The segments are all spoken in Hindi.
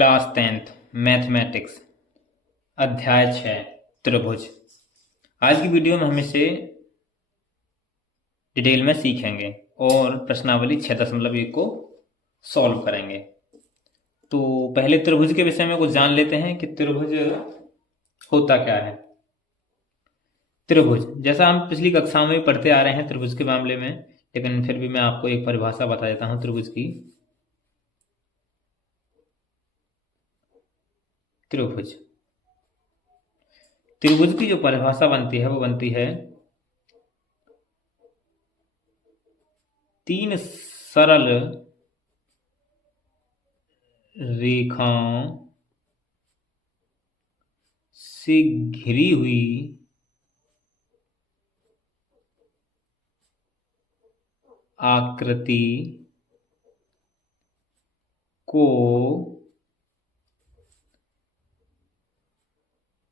क्लास 10th मैथमेटिक्स अध्याय 6 त्रिभुज। आज की वीडियो में हम इसे डिटेल में सीखेंगे और प्रश्नावली 6.1 को सॉल्व करेंगे। तो पहले त्रिभुज के विषय में कुछ जान लेते हैं कि त्रिभुज होता क्या है। त्रिभुज जैसा हम पिछली कक्षाओं में पढ़ते आ रहे हैं त्रिभुज के मामले में, लेकिन फिर भी मैं आपको एक परिभाषा बता देता हूं त्रिभुज की। त्रिभुज की जो परिभाषा बनती है वो बनती है तीन सरल रेखाओं से घिरी हुई आकृति को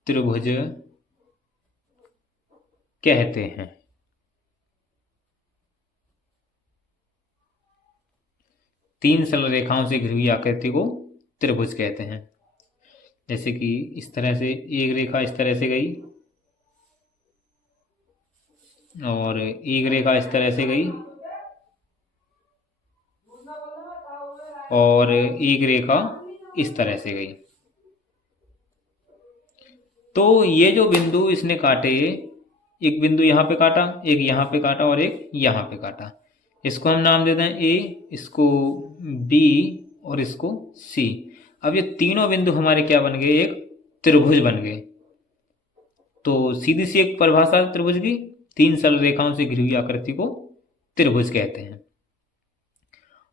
त्रिभुज कहते हैं। तीन सरल रेखाओं से घिरी हुई आकृति को त्रिभुज कहते हैं। जैसे कि इस तरह से एक रेखा इस तरह से गई और एक रेखा इस तरह से गई और एक रेखा इस तरह से गई। तो ये जो बिंदु इसने काटे, एक बिंदु यहाँ पे काटा, एक यहाँ पे काटा और एक यहाँ पे काटा, इसको हम नाम देते हैं ए, इसको बी और इसको सी। अब ये तीनों बिंदु हमारे क्या बन गए? एक त्रिभुज बन गए। तो सीधी सी एक परिभाषा त्रिभुज की, तीन सरल रेखाओं से घिरी हुई आकृति को त्रिभुज कहते हैं।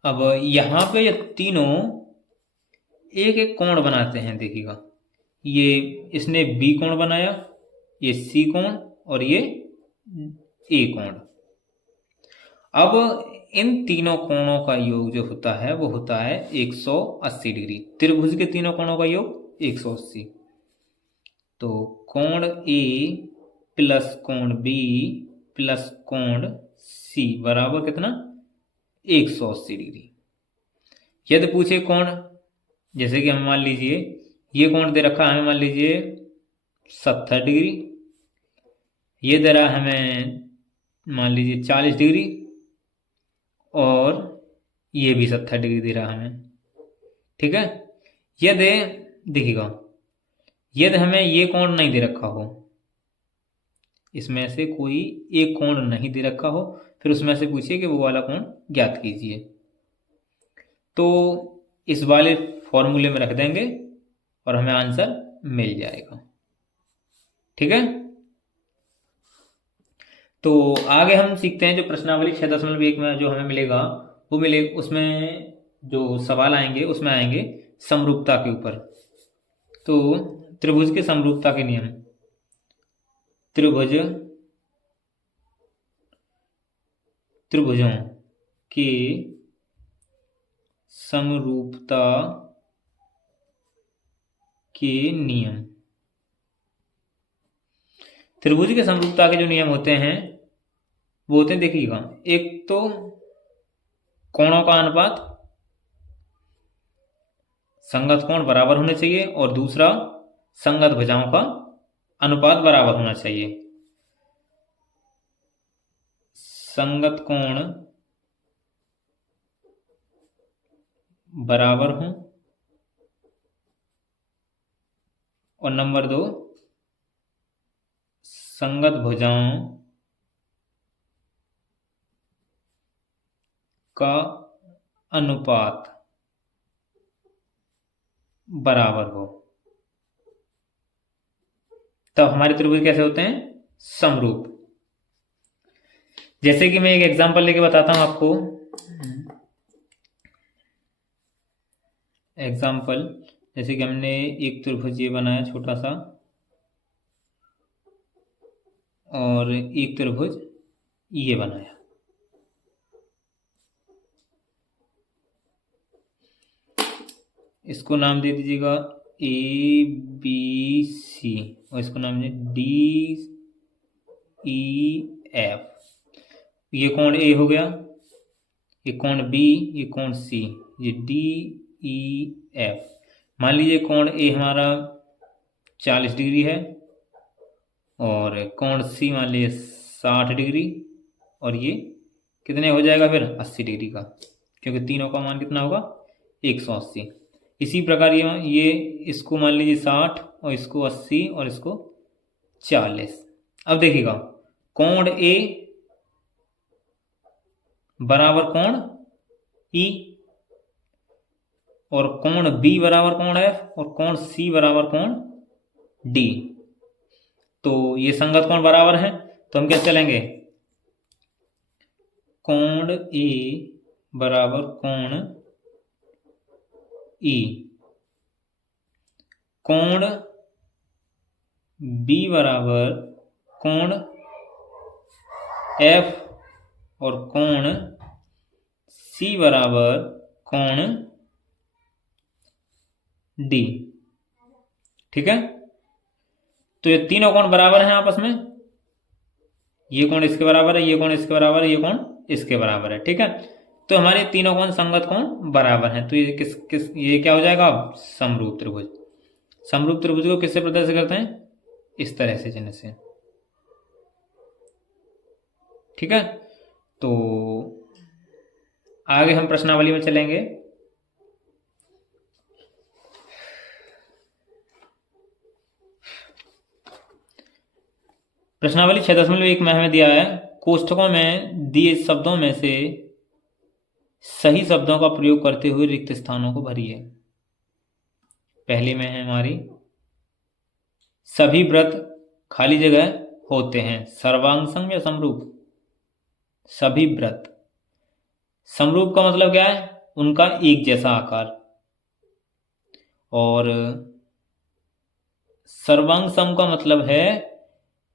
अब यहाँ पे ये तीनों एक एक कोण बनाते हैं। देखिएगा, ये इसने बी कोण बनाया, ये सी कोण और ये ए कोण। अब इन तीनों कोणों का योग जो होता है वो होता है 180 डिग्री। त्रिभुज के तीनों कोणों का योग 180। तो कोण ए प्लस कोण बी प्लस कोण सी बराबर कितना? 180 डिग्री। यदि पूछे कोण, जैसे कि हम मान लीजिए ये कोण दे रखा हमें, मान लीजिए 70 डिग्री, ये दे रहा हमें मान लीजिए 40 डिग्री और ये भी 70 डिग्री दे रहा हमें। ठीक है। यदि देखिएगा, यदि हमें ये कोण नहीं दे रखा हो, इसमें से कोई एक कोण नहीं दे रखा हो, फिर उसमें से पूछिए कि वो वाला कोण ज्ञात कीजिए, तो इस वाले फॉर्मूले में रख देंगे और हमें आंसर मिल जाएगा। ठीक है। तो आगे हम सीखते हैं जो प्रश्नावली 6.1 में जो हमें मिलेगा वो मिलेगा, उसमें जो सवाल आएंगे उसमें आएंगे समरूपता के ऊपर। तो त्रिभुज के समरूपता के नियम। त्रिभुजों की समरूपता के नियम। त्रिभुज के समरूपता के जो नियम होते हैं वो होते हैं, देखिएगा, एक तो कोणों का अनुपात, संगत कोण बराबर होने चाहिए, और दूसरा संगत भुजाओं का अनुपात बराबर होना चाहिए। संगत कोण बराबर हो, और नंबर 2 संगत भुजाओं का अनुपात बराबर हो, तब हमारे त्रिभुज कैसे होते हैं? समरूप। जैसे कि मैं एक एग्जांपल लेके बताता हूं आपको। एग्जांपल, जैसे कि हमने एक त्रिभुज ये बनाया छोटा सा, और एक त्रिभुज ये बनाया। इसको नाम दे दीजिएगा ए बी सी, और इसको नाम दे डी ई एफ। ये कोण ए हो गया, ये कोण बी, ये कोण सी, ये डी ई एफ। मान लीजिए कोण ए हमारा 40 डिग्री है और कोण सी मान लीजिए 60 डिग्री, और ये कितने हो जाएगा फिर 80 डिग्री का, क्योंकि तीनों का मान कितना होगा 180। इसी प्रकार ये इसको मान लीजिए 60 और इसको 80 और इसको 40। अब देखिएगा कोण ए बराबर कोण ई, और कोण बी बराबर कोण एफ, और कोण सी बराबर कोण डी। तो ये संगत कोण बराबर है, तो हम क्या चलेंगे, कोण ए बराबर कोण ई, कोण बी बराबर कोण एफ, और कोण सी बराबर कोण डी। ठीक है, तो ये तीनों कोण बराबर हैं आपस में, ये कोण इसके बराबर है, ये कोण इसके बराबर है, ये कोण इसके बराबर है। ठीक है, तो हमारे तीनों कोण संगत कोण बराबर हैं, तो ये ये क्या हो जाएगा, समरूप त्रिभुज। समरूप त्रिभुज को किससे प्रदर्शित करते हैं, इस तरह से चिन्ह से। ठीक है, तो आगे हम प्रश्नावली में चलेंगे। प्रश्नावली 6.1 में हमें दिया है, कोष्ठकों में दिए शब्दों में से सही शब्दों का प्रयोग करते हुए रिक्त स्थानों को भरिए। पहले में है हमारी, सभी व्रत खाली जगह होते हैं, सर्वांग संग या समरूप। सभी व्रत, समरूप का मतलब क्या है, उनका एक जैसा आकार, और सर्वांग सम का मतलब है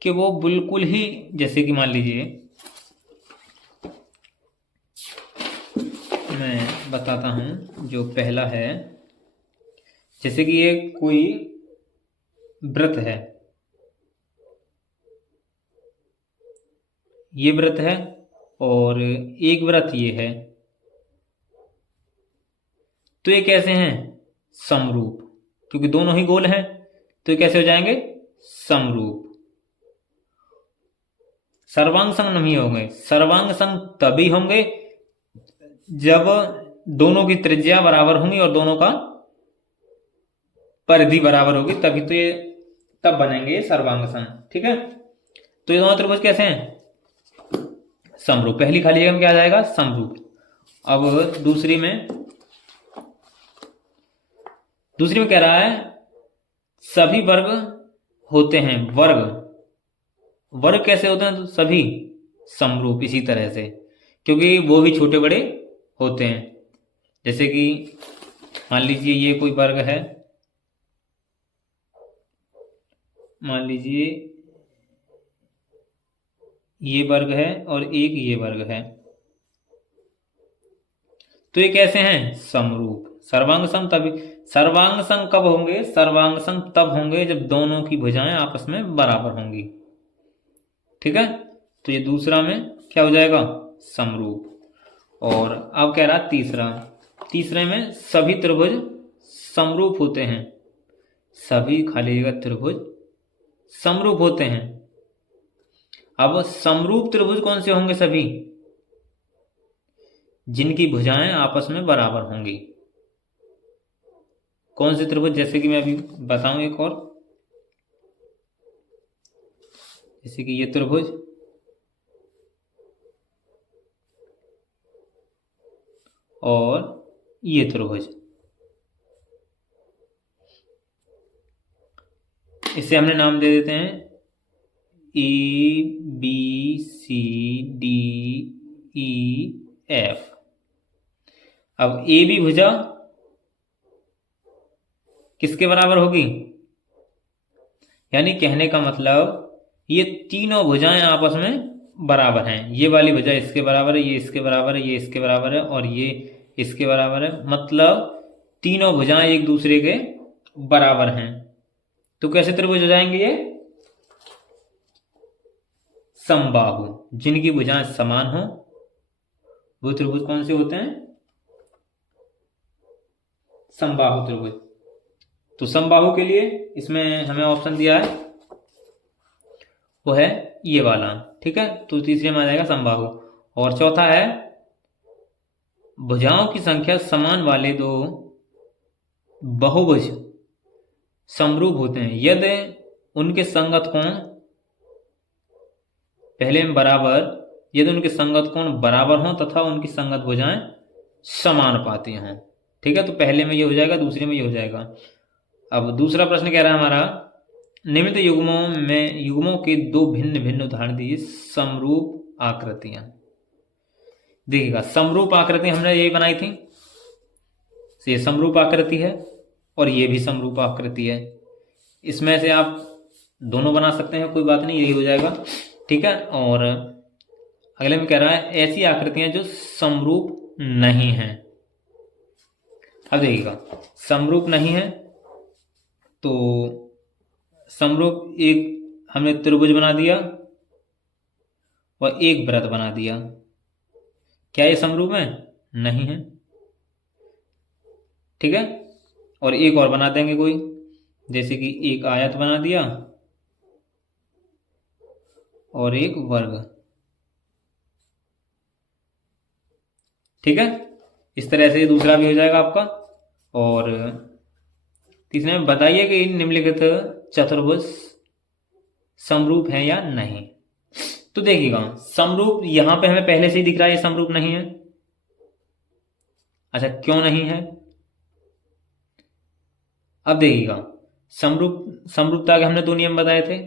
कि वो बिल्कुल ही, जैसे कि मान लीजिए मैं बताता हूं, जो पहला है, जैसे कि ये कोई व्रत है, ये व्रत है और एक व्रत ये है, तो ये कैसे हैं, समरूप, क्योंकि दोनों ही गोल हैं, तो ये कैसे हो जाएंगे, समरूप। सर्वांग संग नहीं होंगे, सर्वांग संग तभी होंगे जब दोनों की त्रिज्या बराबर होंगी और दोनों का परिधि बराबर होगी, तभी तो ये तब बनेंगे सर्वांग संग। ठीक है, तो ये दोनों त्रिभुज कैसे हैं, समरूप। पहली खाली जगह में क्या आ जाएगा, समरूप। अब दूसरी में कह रहा है, सभी वर्ग होते हैं, वर्ग कैसे होते हैं, तो सभी समरूप, इसी तरह से, क्योंकि वो भी छोटे बड़े होते हैं। जैसे कि मान लीजिए ये कोई वर्ग है, मान लीजिए ये वर्ग है और एक ये वर्ग है, तो ये कैसे हैं, समरूप। सर्वांग सम तभी, सर्वांग संग कब होंगे, सर्वांग संग तब होंगे जब दोनों की भुजाएं आपस में बराबर होंगी। ठीक है, तो ये दूसरा में क्या हो जाएगा, समरूप। और अब कह रहा तीसरे में सभी त्रिभुज समरूप होते हैं, सभी खाली जगह त्रिभुज समरूप होते हैं। अब समरूप त्रिभुज कौन से होंगे, सभी जिनकी भुजाएं आपस में बराबर होंगी। कौन से त्रिभुज, जैसे कि मैं अभी बताऊं एक और, जैसे कि ये त्रिभुज और ये त्रिभुज, इसे हमने नाम दे देते हैं ABCDEF। अब ए बी भुजा किसके बराबर होगी, यानी कहने का मतलब ये तीनों भुजाएं आपस में बराबर हैं। ये वाली भुजा इसके बराबर है, ये इसके बराबर है, ये इसके बराबर है और ये इसके बराबर है, मतलब तीनों भुजाएं एक दूसरे के बराबर हैं। तो कैसे त्रिभुज हो जाएंगे ये, समबाहु, जिनकी भुजाएं समान हो वो त्रिभुज कौन से होते हैं, समबाहु त्रिभुज। तो समबाहु के लिए इसमें हमें ऑप्शन दिया है वो है ये वाला, ठीक है। तो तीसरे में आ जाएगा समबाहु। और चौथा है भुजाओं की संख्या समान वाले दो बहुभुज समरूप होते हैं यदि उनके संगत कोण पहले में बराबर, यदि उनके संगत कोण बराबर हों तथा उनकी संगत भुजाएं समानुपाती हों, ठीक है। तो पहले में ये हो जाएगा, दूसरे में ये हो जाएगा। अब दूसरा प्रश्न कह रहा है हमारा निम्नलिखित युग्मों के दो भिन्न भिन्न उदाहरण दीजिए समरूप आकृतियां। देखिएगा समरूप आकृति हमने यही बनाई थी, ये समरूप आकृति है और ये भी समरूप आकृति है। इसमें से आप दोनों बना सकते हैं, कोई बात नहीं, यही हो जाएगा, ठीक है। और अगले में कह रहा है ऐसी आकृतियां जो समरूप नहीं हैं। अब देखिएगा समरूप नहीं है तो समरूप एक हमने त्रिभुज बना दिया और एक वृत्त बना दिया, क्या ये समरूप है? नहीं है, ठीक है। और एक और बना देंगे कोई, जैसे कि एक आयत बना दिया और एक वर्ग, ठीक है। इस तरह से दूसरा भी हो जाएगा आपका। और तीसरे में बताइए कि निम्नलिखित चतुर्भुज समरूप है या नहीं। तो देखिएगा समरूप यहां पे हमें पहले से ही दिख रहा है ये समरूप नहीं है। अच्छा क्यों नहीं है? अब देखिएगा समरूपता के हमने दो नियम बताए थे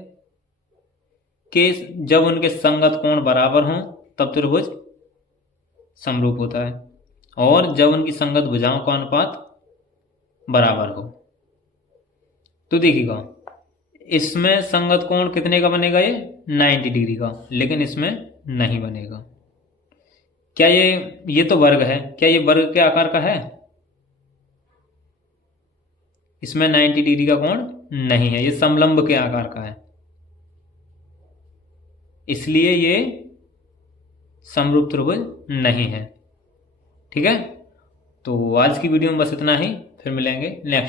कि जब उनके संगत कोण बराबर हों तब त्रिभुज समरूप होता है और जब उनकी संगत भुजाओं का अनुपात बराबर हो। तो देखिएगा इसमें संगत कोण कितने का बनेगा? ये 90 डिग्री का, लेकिन इसमें नहीं बनेगा। क्या ये तो वर्ग है, क्या ये वर्ग के आकार का है? इसमें 90 डिग्री का कोण नहीं है, ये समलंब के आकार का है, इसलिए ये समरूप त्रिभुज नहीं है, ठीक है। तो आज की वीडियो में बस इतना ही, फिर मिलेंगे नेक्स्ट।